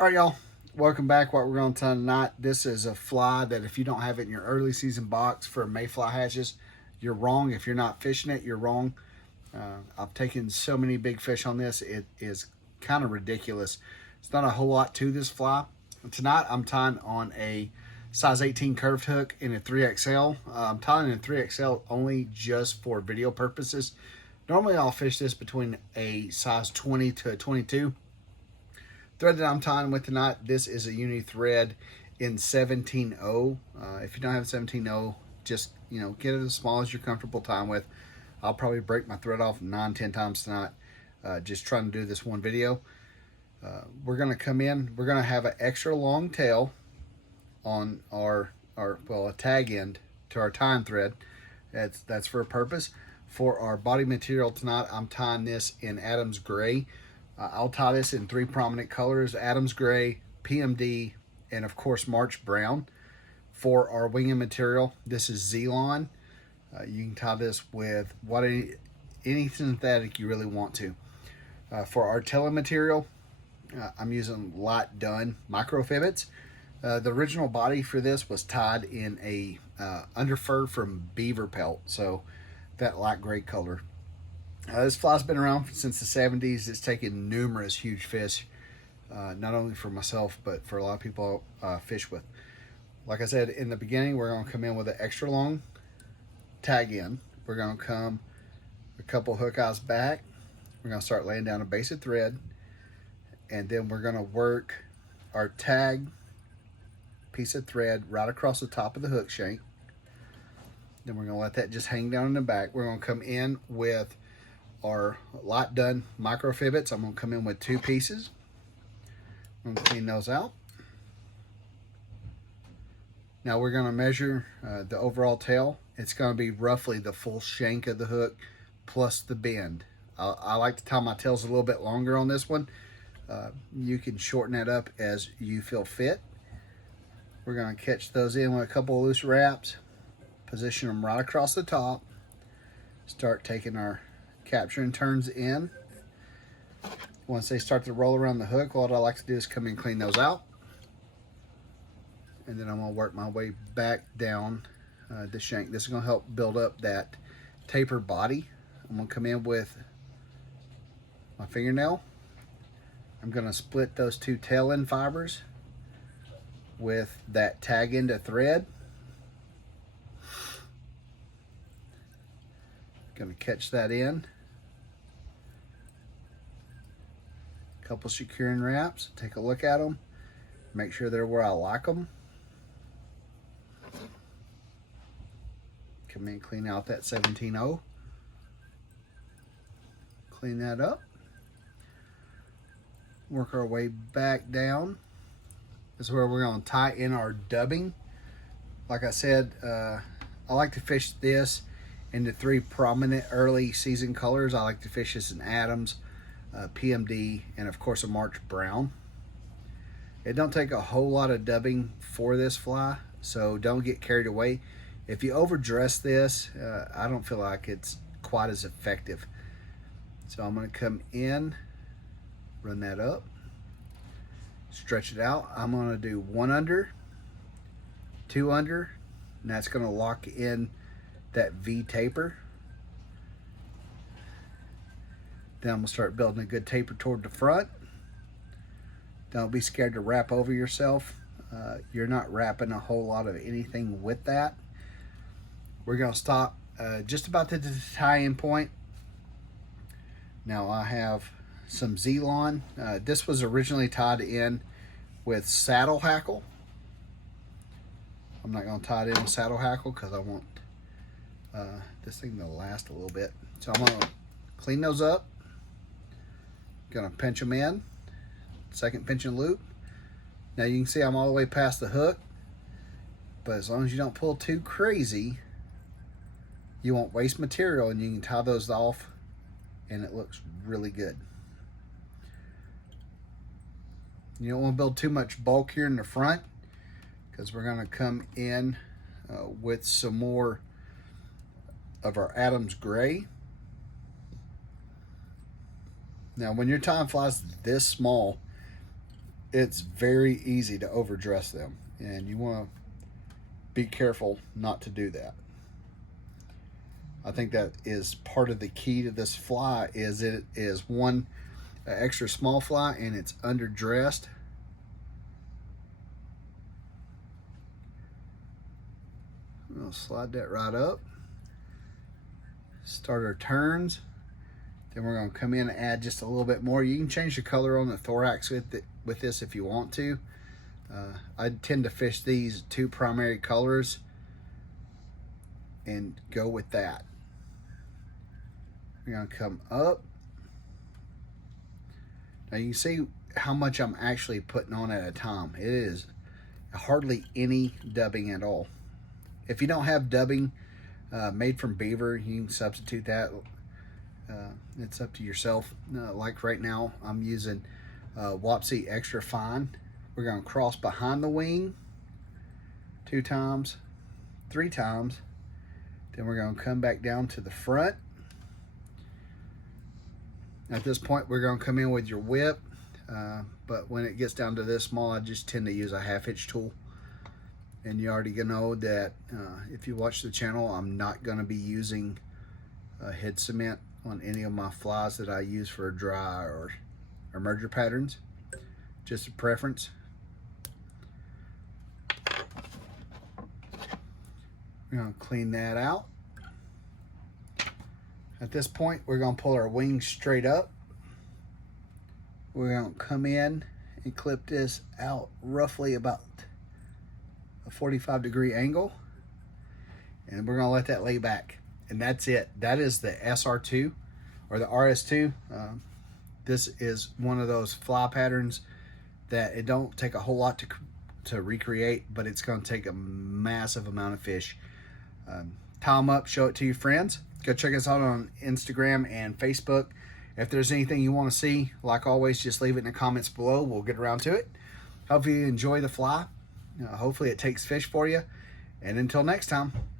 All right, y'all. Welcome back. What we're going to tonight. This is a fly that if you don't have it in your early season box for mayfly hatches, you're wrong. If you're not fishing it, you're wrong. I've taken so many big fish on this. It is kind of ridiculous. It's not a whole lot to this fly. Tonight, I'm tying on a size 18 curved hook in a 3XL. I'm tying in a 3XL only just for video purposes. Normally, I'll fish this between a size 20 to a 22. Thread that I'm tying with tonight, this is a uni thread in 17.0. If you don't have 17.0, just get it as small as you're comfortable tying with. I'll probably break my thread off 9-10 times tonight, just trying to do this one video. We're gonna come in. We're gonna have an extra long tail on our a tag end to our tying thread. That's for a purpose. For our body material tonight, I'm tying this in Adams Gray. I'll tie this in 3 prominent colors: Adams Gray, PMD, and of course March Brown. For our winging material, this is Zelon. You can tie this with any synthetic you really want to. For our tailing material, I'm using Light Done microfibbits. The original body for this was tied in a underfur from beaver pelt, so that light gray color. This fly's been around since the 70s. It's taken numerous huge fish, not only for myself, but for a lot of people I fish with. Like I said in the beginning, we're going to come in with an extra long tag in. We're going to come a couple hook eyes back. We're going to start laying down a base of thread, and then we're going to work our tag piece of thread right across the top of the hook shank. Then we're going to let that just hang down in the back. We're going to come in with our Light Done microfibbits. I'm going to come in with 2 pieces. I'm going to clean those out. Now we're going to measure the overall tail. It's going to be roughly the full shank of the hook plus the bend. I like to tie my tails a little bit longer on this one. You can shorten that up as you feel fit. We're going to catch those in with a couple of loose wraps, position them right across the top, start taking our capture and turns in. Once they start to roll around the hook, what I like to do is come in and clean those out, and then I'm going to work my way back down the shank. This is going to help build up that taper body. I'm going to come in with my fingernail. I'm going to split those 2 tail end fibers with that tag end of thread. Going to catch that in. Couple securing wraps, take a look at them, make sure they're where I like them. Come in, clean out that 17.0. Clean that up. Work our way back down. This is where we're going to tie in our dubbing. Like I said, I like to fish this in the 3 prominent early season colors. I like to fish this in Adams, PMD, and of course a March Brown. It don't take a whole lot of dubbing for this fly, so don't get carried away. If you overdress this, I don't feel like it's quite as effective. So I'm going to come in, run that up, stretch it out. I'm going to do 1 under, 2 under, and that's going to lock in that V taper. Then I'm going to start building a good taper toward the front. Don't be scared to wrap over yourself. You're not wrapping a whole lot of anything with that. We're going to stop just about to the tie-in point. Now I have some Zelon. This was originally tied in with saddle hackle. I'm not going to tie it in with saddle hackle because I want this thing to last a little bit. So I'm going to clean those up. Gonna pinch them in, second pinch and loop. Now you can see I'm all the way past the hook, but as long as you don't pull too crazy, you won't waste material, and you can tie those off and it looks really good. You don't want to build too much bulk here in the front because we're going to come in with some more of our Adams Gray. Now, when your time flies this small, it's very easy to overdress them, and you want to be careful not to do that. I think that is part of the key to this fly, is it is one, an extra small fly, and it's underdressed. We'll slide that right up. Start our turns. Then we're going to come in and add just a little bit more. You can change the color on the thorax with this if you want to. I tend to fish these two primary colors and go with that. We're going to come up. Now you can see how much I'm actually putting on at a time. It is hardly any dubbing at all. If you don't have dubbing made from beaver, you can substitute that. It's up to yourself. Like right now, I'm using Wapsi Extra Fine. We're going to cross behind the wing 2 times, 3 times. Then we're going to come back down to the front. At this point, we're going to come in with your whip. But when it gets down to this small, I just tend to use a 1/2 inch tool. And you already know that if you watch the channel, I'm not going to be using head cement on any of my flies that I use for dry or merger patterns. Just a preference. We're going to clean that out. At this point, we're going to pull our wings straight up. We're going to come in and clip this out roughly about a 45-degree angle, and we're going to let that lay back, and that's it. That is the SR2 or the RS2. This is one of those fly patterns that it don't take a whole lot to recreate, but it's going to take a massive amount of fish. Tie them up, show it to your friends. Go check us out on Instagram and Facebook. If there's anything you want to see, like always, just leave it in the comments below. We'll get around to it. Hope you enjoy the fly. Hopefully it takes fish for you. And until next time.